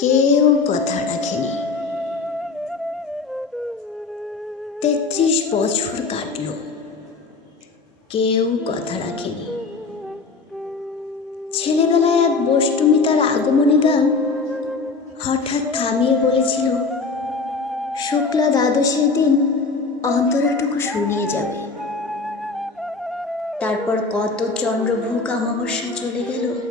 কেউ কথা রাখেনি। তেত্রিশ বছর কাটল। কেউ কথা রাখেনি। ছেলেবেলায় এক বষ্টমী তার আগমনী গান হঠাৎ থামিয়ে বলেছিল, শুক্লা দ্বাদশীর দিন অন্তরাটুকু শুনিয়ে যাবে। তারপর কত চন্দ্রভোগ অমাবস্যা চলে গেল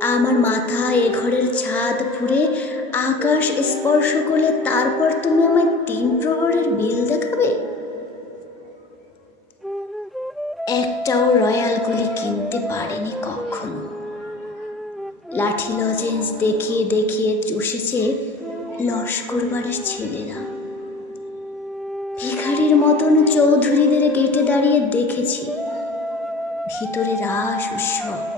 আমার মাথা এ ঘরের ছাদ ফুরে আকাশ স্পর্শ করলে তারপর তুমি আমায় তিন প্রহরের বিল দেখাবে? একটাও রয়্যালগুলি কিনতে পারেনি কখনো। লাঠি লজেন্স দেখিয়ে দেখিয়ে চুষেছে লস্কর বাড়ির ছেলেরা। ভিখারির মতন চৌধুরীদের গেটে দাঁড়িয়ে দেখেছি। ভিতরে রাস উৎসব।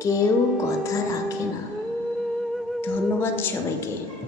কেউ কথা রাখে না। ধন্যবাদ সবাইকে।